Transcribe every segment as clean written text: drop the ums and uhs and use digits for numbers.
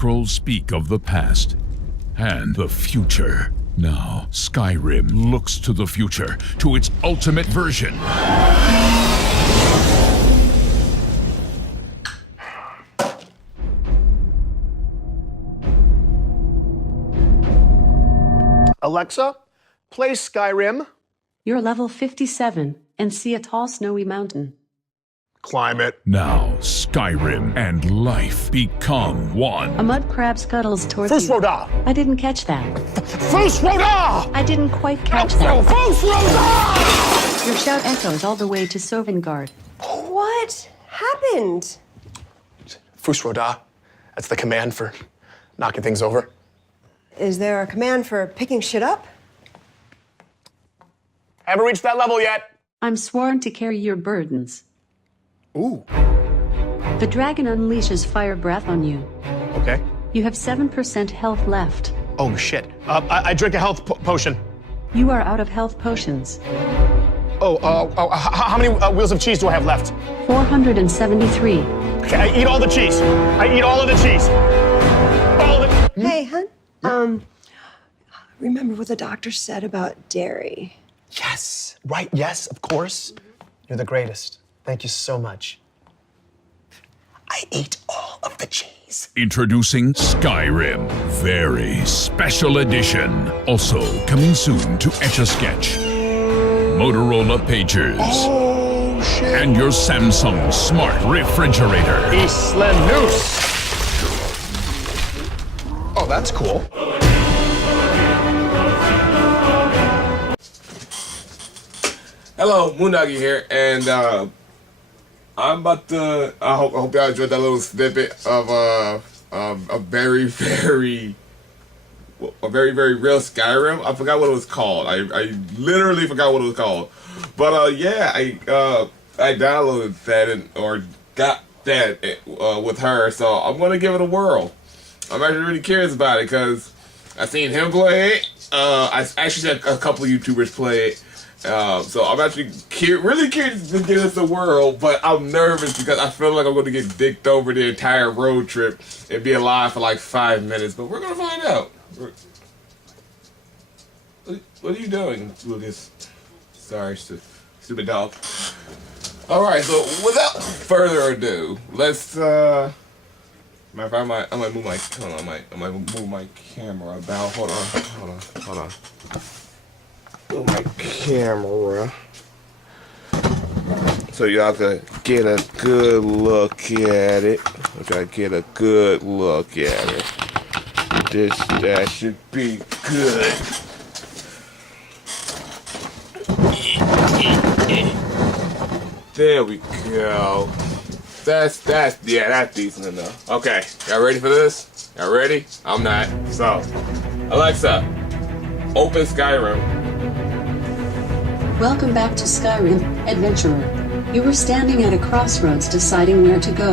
scrolls speak of the past and the future. Now, Skyrim looks to the future, to its ultimate version. Alexa, play Skyrim. You're level 57 and see a tall snowy mountain. Climb it. Now, Skyrim and life become one. A mud crab scuttles towards First you. Roda! I didn't catch that. First Roda! I didn't quite catch that. First Roda! Your shout echoes all the way to Sovngarde. What happened? First Roda. That's the command for knocking things over. Is there a command for picking shit up? Haven't reached that level yet. I'm sworn to carry your burdens. Ooh. The dragon unleashes fire breath on you. Okay. You have 7% health left. Oh, shit. I drink a health potion. You are out of health potions. How many wheels of cheese do I have left? 473. Okay, I eat all the cheese. I eat all of the cheese. All of it. Hey, hun. Remember what the doctor said about dairy? Yes. Right, yes, of course. You're the greatest. Thank you so much. I ate all of the cheese. Introducing Skyrim, very special edition. Also coming soon to Etch-a-Sketch, Motorola Pagers, Oh, shit. and your Samsung Smart Refrigerator. Isla Noose. Oh, that's cool. Hello, Moondoggie here, and I'm about to. I hope y'all enjoyed that little snippet of a very very real Skyrim. I forgot what it was called. I literally forgot what it was called. But yeah, I downloaded that or got that with her, so I'm gonna give it a whirl. I'm actually really curious about it because I seen him play it. I actually seen a couple of YouTubers play it. So I'm actually really curious to give this a whirl, but I'm nervous because I feel like I'm going to get dicked over the entire road trip and be alive for like 5 minutes, but we're going to find out. What are you doing, Lucas? Sorry, stupid dog. Alright, so without further ado, let's, matter of fact, I might move my, hold on, I might move my camera about, hold on. Move my camera so y'all can get a good look at it. I'm trying to get a good look at it. That should be good. There we go. That's decent enough. Okay, y'all ready for this? Y'all ready? I'm not. So, Alexa, open Skyrim. Welcome back to Skyrim, adventurer. You were standing at a crossroads deciding where to go.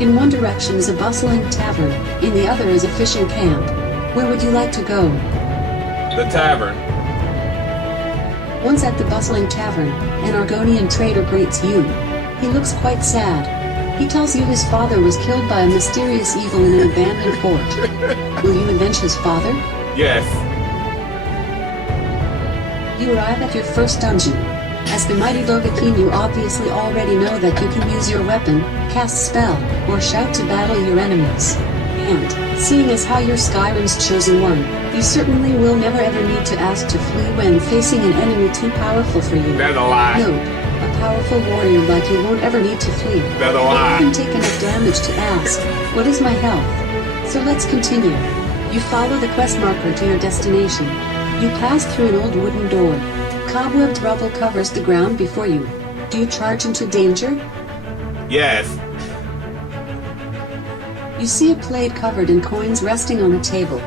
In one direction is a bustling tavern, in the other is a fishing camp. Where would you like to go? The tavern. Once at the bustling tavern, an Argonian trader greets you. He looks quite sad. He tells you his father was killed by a mysterious evil in an abandoned fort. Will you avenge his father? Yes. You arrive at your first dungeon. As the mighty Dovahkiin, you obviously already know that you can use your weapon, cast spell, or shout to battle your enemies. And, seeing as how you're Skyrim's chosen one, you certainly will never ever need to ask to flee when facing an enemy too powerful for you. That's a lie. Note, a powerful warrior like you won't ever need to flee. That's a lie. You can take enough damage to ask, what is my health? So let's continue. You follow the quest marker to your destination. You pass through an old wooden door. Cobwebbed rubble covers the ground before you. Do you charge into danger? Yes. You see a plate covered in coins resting on a table.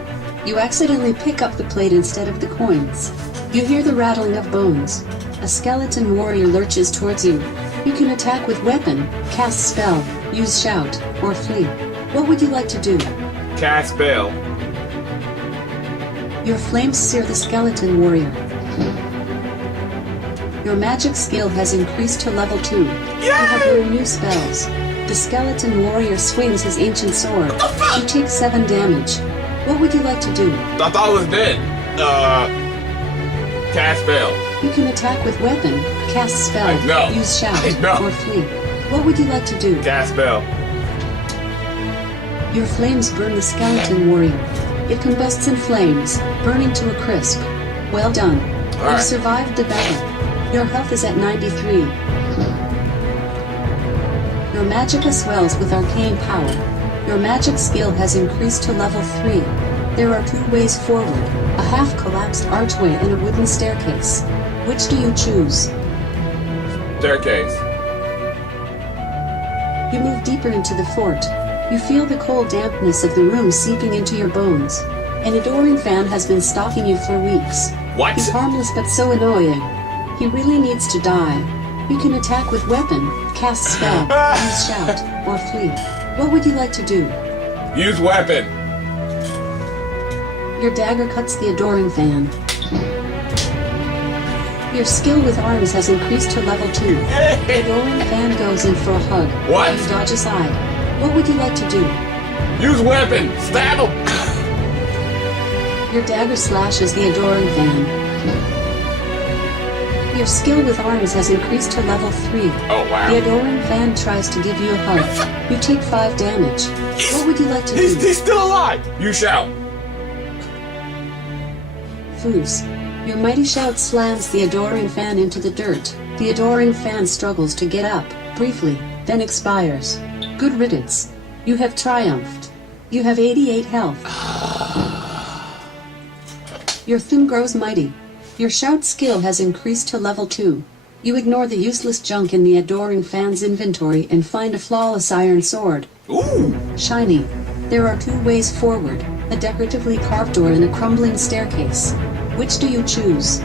You accidentally pick up the plate instead of the coins. You hear the rattling of bones. A skeleton warrior lurches towards you. You can attack with weapon, cast spell, use shout, or flee. What would you like to do? Cast spell. Your flames sear the skeleton warrior. Your magic skill has increased to level 2. You have learned new spells. The skeleton warrior swings his ancient sword. You take 7 damage. What would you like to do? I thought it was dead. Cast spell. You can attack with weapon, cast spell, know. use shout, I know. or flee. What would you like to do? Cast spell. Your flames burn the skeleton warrior. It combusts in flames, burning to a crisp. Well done. You right. survived the battle. Your health is at 93. Your magicka swells with arcane power. Your magic skill has increased to level 3. There are 2 ways forward, a half-collapsed archway and a wooden staircase. Which do you choose? Staircase. You move deeper into the fort. You feel the cold dampness of the room seeping into your bones. An adoring fan has been stalking you for weeks. What? He's harmless but so annoying. He really needs to die. You can attack with weapon, cast spell, use shout, or flee. What would you like to do? Use weapon. Your dagger cuts the adoring fan. Your skill with arms has increased to level 2. The adoring fan goes in for a hug. What? You dodge aside. What would you like to do? Use weapon. Stab him. Your dagger slashes the adoring fan. Your skill with arms has increased to level 3. Oh, wow. The adoring fan tries to give you a hug. You take 5 damage. What would you like to do? He's still alive. You shout. Foos. Your mighty shout slams the adoring fan into the dirt. The adoring fan struggles to get up, briefly, then expires. Good riddance. You have triumphed. You have 88 health. Your thum grows mighty. Your shout skill has increased to level 2. You ignore the useless junk in the adoring fan's inventory and find a flawless iron sword. Ooh. Shiny. There are 2 ways forward, a decoratively carved door and a crumbling staircase. Which do you choose?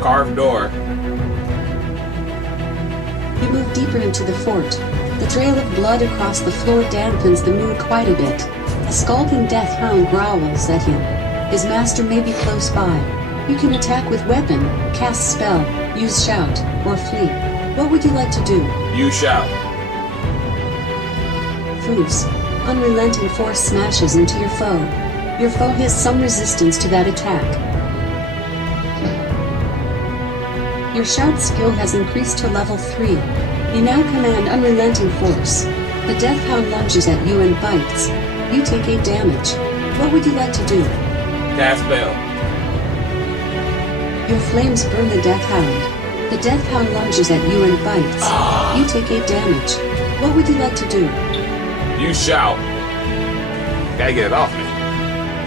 Carved door. You move deeper into the fort. The trail of blood across the floor dampens the mood quite a bit. A skulking death hound growls at him. His master may be close by. You can attack with weapon, cast spell, use shout, or flee. What would you like to do? You shout. Foos. Unrelenting force smashes into your foe. Your foe has some resistance to that attack. Your shout skill has increased to level 3. You now command unrelenting force. The death hound lunges at you and bites. You take 8 damage. What would you like to do? Cast spell. Your flames burn the death hound. The death hound lunges at you and bites. You take 8 damage. What would you like to do? You shout. Gotta get it off me.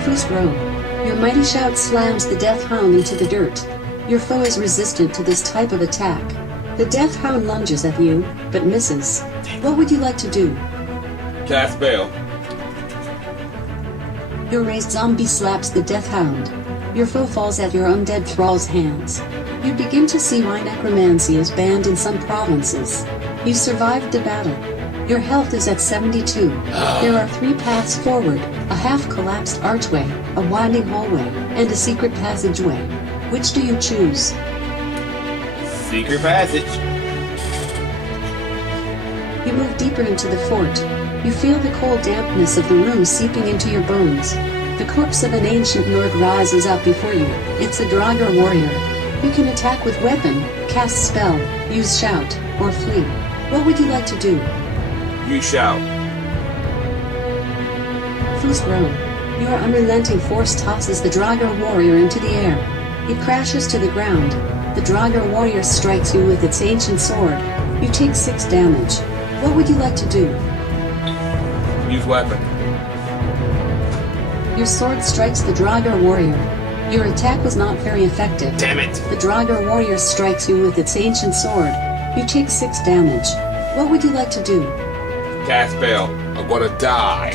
Foos row. Your mighty shout slams the death hound into the dirt. Your foe is resistant to this type of attack. The death hound lunges at you, but misses. What would you like to do? Cast spell. Your raised zombie slaps the death hound. Your foe falls at your undead thrall's hands. You begin to see why necromancy is banned in some provinces. You survived the battle. Your health is at 72. There are 3 paths forward, a half-collapsed archway, a winding hallway, and a secret passageway. Which do you choose? Secret passage. You move deeper into the fort. You feel the cold dampness of the room seeping into your bones. The corpse of an ancient Nord rises up before you. It's a Draugr warrior. You can attack with weapon, cast spell, use shout, or flee. What would you like to do? You shout. Foos row. Your unrelenting force tosses the Draugr warrior into the air. It crashes to the ground. The Draugr warrior strikes you with its ancient sword. You take 6 damage. What would you like to do? Use weapon. Your sword strikes the Draugr warrior. Your attack was not very effective. Damn it. The Draugr warrior strikes you with its ancient sword. You take 6 damage. What would you like to do? Cast spell. I'm gonna die.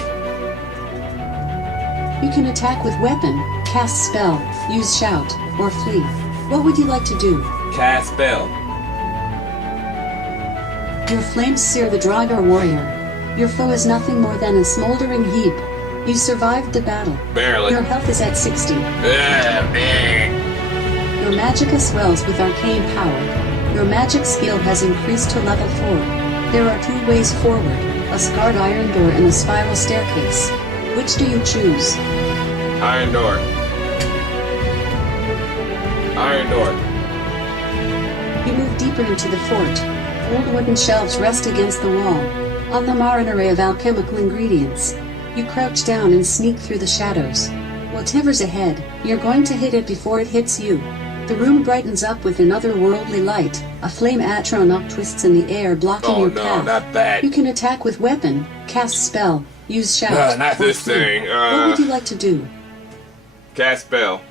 You can attack with weapon, cast spell, use shout, or flee. What would you like to do? Cast spell. Your flames sear the Draugr warrior. Your foe is nothing more than a smoldering heap. You survived the battle. Barely. Your health is at 60. Man. Your magicka swells with arcane power. Your magic skill has increased to level 4. There are 2 ways forward, a scarred iron door, and a spiral staircase. Which do you choose? Iron door. Iron door. You move deeper into the fort. Old wooden shelves rest against the wall. On them are an array of alchemical ingredients. You crouch down and sneak through the shadows. Whatever's ahead, you're going to hit it before it hits you. The room brightens up with an otherworldly light. A flame atronach twists in the air, blocking Oh your no, path. not that. You can attack with weapon, cast spell, use shout. Not or this flee. thing. What would you like to do? Cast spell.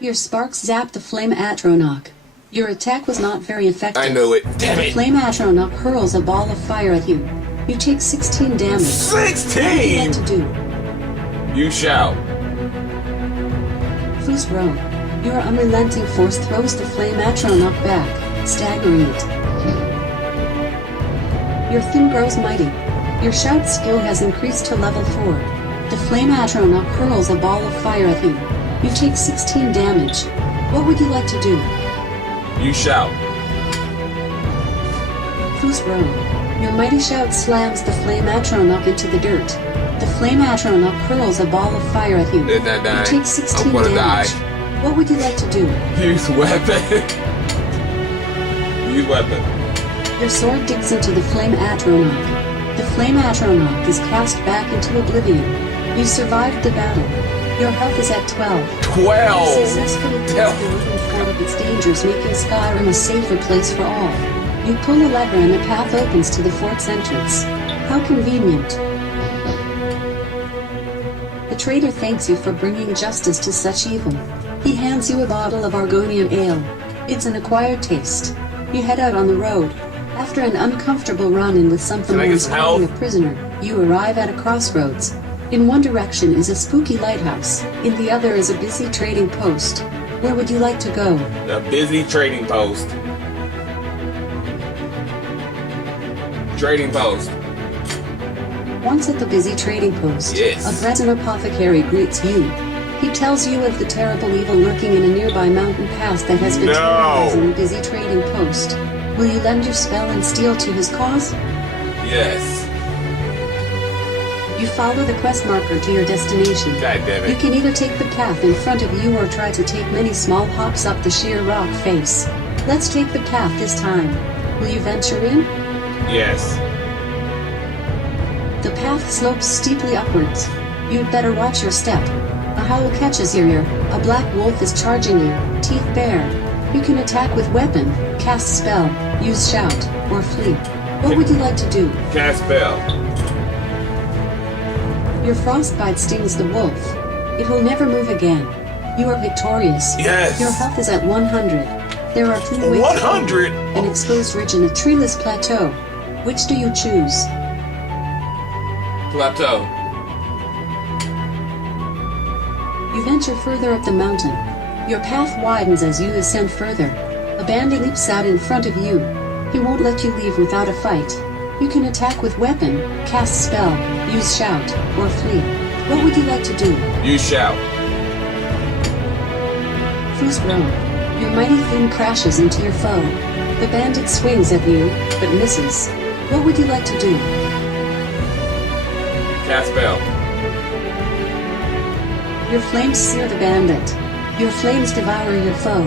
Your sparks zap the flame atronach. Your attack was not very effective. I knew it. Damn The it. flame atronach hurls a ball of fire at you. You take 16 damage. What would you like to 16! do? You shout. Fusro, your unrelenting force throws the flame atronach back, staggering it. Your theme grows mighty. Your shout skill has increased to level 4. The flame atronach hurls a ball of fire at you. You take 16 damage. What would you like to do? You shout. Fusro, your mighty shout slams the flame atronach into the dirt. The flame atronach hurls a ball of fire at you. Did not die. You take 16 I'm gonna damage. die. What would you like to do? Use weapon. Use weapon. Your sword digs into the flame atronach. The flame atronach is cast back into oblivion. You survived the battle. Your health is at 12. 12! You successfully cleared the living fort of its dangers, making Skyrim a safer place for all. You pull a lever and a path opens to the fort's entrance. How convenient. The traitor thanks you for bringing justice to such evil. He hands you a bottle of Argonian ale. It's an acquired taste. You head out on the road. After an uncomfortable run-in with something Can I get once some holding help? a prisoner, you arrive at a crossroads. In one direction is a spooky lighthouse. In the other is a busy trading post. Where would you like to go? A busy trading post. Trading post. Once at the busy trading post, Yes. a brazen apothecary greets you. He tells you of the terrible evil lurking in a nearby mountain pass that has been No. terrorizing the busy trading post. Will you lend your spell and steel to his cause? Yes. You follow the quest marker to your destination. God damn You it. can either take the path in front of you or try to take many small hops up the sheer rock face. Let's take the path this time. Will you venture in? Yes. The path slopes steeply upwards. You'd better watch your step. A howl catches your ear. A black wolf is charging you, teeth bare. You can attack with weapon, cast spell, use shout, or flee. What would you like to do? Cast spell. Your frostbite stings the wolf. It will never move again. You are victorious. Yes. Your health is at 100. There are 2 ways. 100? An exposed ridge and a treeless plateau. Which do you choose? Plateau. You venture further up the mountain. Your path widens as you ascend further. A bandit leaps out in front of you. He won't let you leave without a fight. You can attack with weapon, cast spell, use shout, or flee. What would you like to do? You shout. Fusro, your mighty thing crashes into your foe. The bandit swings at you, but misses. What would you like to do? Cast spell. Your flames sear the bandit. Your flames devour your foe.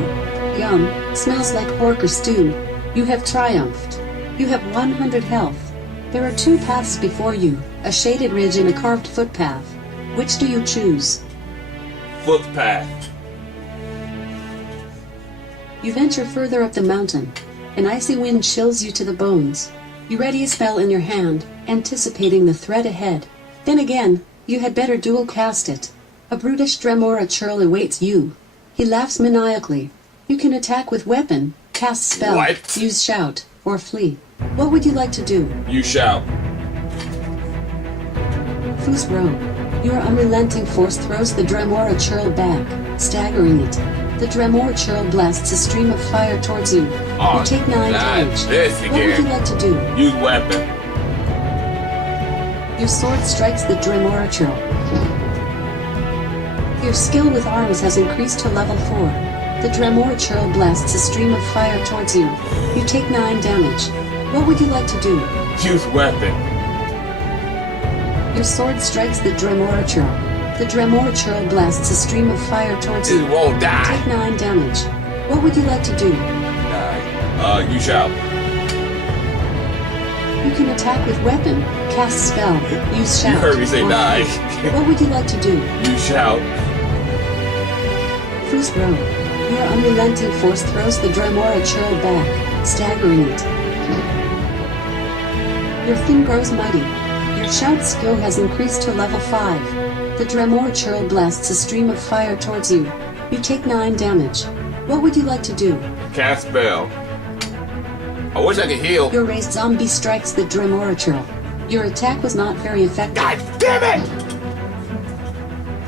Yum, smells like pork or stew. You have triumphed. You have 100 health. There are 2 paths before you, a shaded ridge and a carved footpath. Which do you choose? Footpath. You venture further up the mountain. An icy wind chills you to the bones. You ready a spell in your hand, anticipating the threat ahead. Then again, you had better dual cast it. A brutish Dremora churl awaits you. He laughs maniacally. You can attack with weapon, cast spell, What? use shout, or flee. What would you like to do? You shout. Fusro, your unrelenting force throws the Dremora churl back, staggering it. The Dremora churl blasts a stream of fire towards you. Oh, You take 9 not damage. this What would you again. like to do? Use weapon. Your sword strikes the Dremora churl. Your skill with arms has increased to level 4. The Dremora churl blasts a stream of fire towards you. You take 9 damage. What would you like to do? Use weapon. Your sword strikes the Dremora churl. The Dremora churl blasts a stream of fire towards you. It won't die. Take 9 damage. What would you like to do? Die. You shall. You can attack with weapon, cast spell, use shout. You heard me say or die. What would you like to do? You shall. First row. Your unrelenting force throws the Dremora churl back, staggering it. Your thing grows mighty. Your shout skill has increased to level 5. The Dremora churl blasts a stream of fire towards you. You take 9 damage. What would you like to do? Cast spell. I wish I could heal. Your raised zombie strikes the Dremora churl. Your attack was not very effective. God damn it!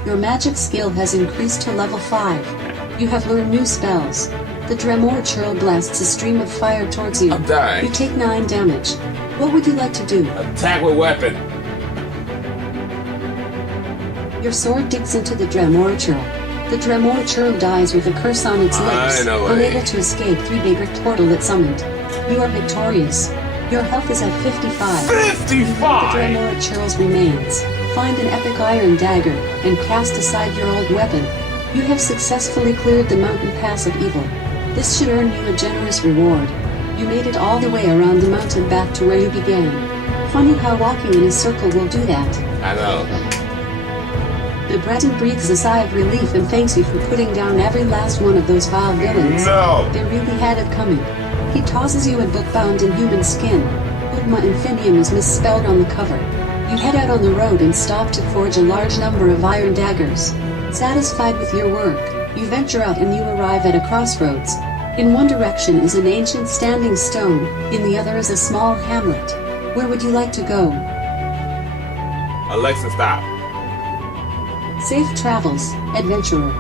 Your magic skill has increased to level 5. You have learned new spells. The Dremora churl blasts a stream of fire towards you. I'm dying. You take 9 damage. What would you like to do? Attack with weapon. Your sword digs into the Dremora churl. The Dremora churl dies with a curse on its lips, unable to escape through the great portal it summoned. You are victorious. Your health is at 55. 55! The Dremora churl's remains. Find an epic iron dagger and cast aside your old weapon. You have successfully cleared the mountain pass of evil. This should earn you a generous reward. You made it all the way around the mountain back to where you began. Funny how walking in a circle will do that. I know. The Breton breathes a sigh of relief and thanks you for putting down every last one of those vile villains. No! They really had it coming. He tosses you a book bound in human skin. Udma Infinium is misspelled on the cover. You head out on the road and stop to forge a large number of iron daggers. Satisfied with your work, you venture out and you arrive at a crossroads. In one direction is an ancient standing stone, in the other is a small hamlet. Where would you like to go? Alexa, stop. Safe travels, adventurer.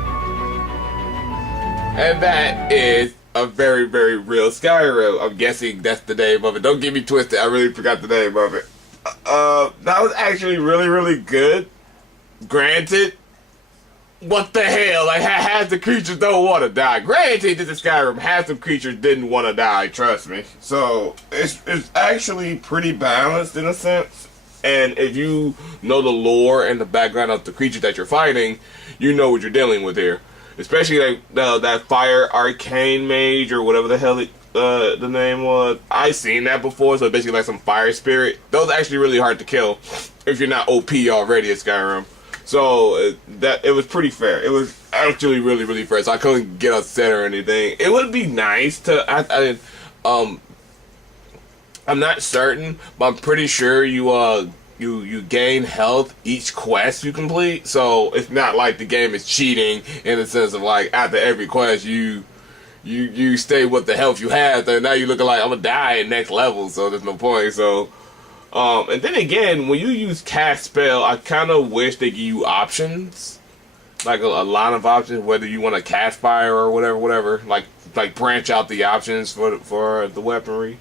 And that is a very, very real Skyrim. I'm guessing that's the name of it. Don't get me twisted. I really forgot the name of it. That was actually really, really good. Granted, what the hell? Like, half the creatures don't want to die. Granted, this is Skyrim. Half the creatures didn't want to die, trust me. So, it's actually pretty balanced in a sense. And if you know the lore and the background of the creature that you're fighting, you know what you're dealing with here. Especially like that fire arcane mage or whatever the hell the name was. I've seen that before, so basically like some fire spirit. Those are actually really hard to kill if you're not OP already at Skyrim. So that it was pretty fair. It was actually really, really fair. So I couldn't get upset or anything. It would be nice to I'm not certain, but I'm pretty sure you gain health each quest you complete. So it's not like the game is cheating in the sense of like after every quest you stay with the health you have. So now you're looking like I'm gonna die at next level, so there's no point. So and then again, when you use cast spell, I kind of wish they give you options, like a lot of options, whether you want to cast fire or whatever. Like branch out the options for the weaponry.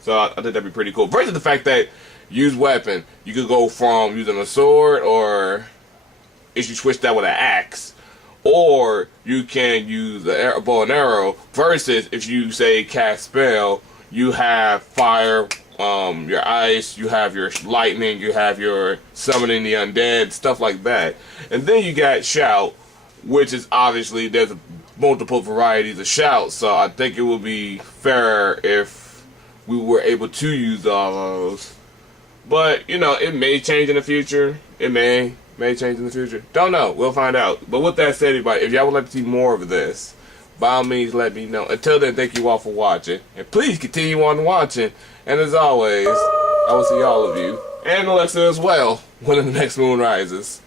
So I think that'd be pretty cool. Versus the fact that use weapon, you could go from using a sword, or if you switch that with an axe, or you can use a bow and arrow. Versus if you say cast spell, you have fire, your ice, you have your lightning, you have your summoning the undead, stuff like that. And then you got shout, which is obviously there's multiple varieties of shout. So I think it would be fair if we were able to use all those. But, you know, it may change in the future. It may change in the future. Don't know. We'll find out. But with that said, everybody, if y'all would like to see more of this, by all means, let me know. Until then, thank you all for watching. And please continue on watching. And as always, I will see all of you, and Alexa as well, when the next moon rises.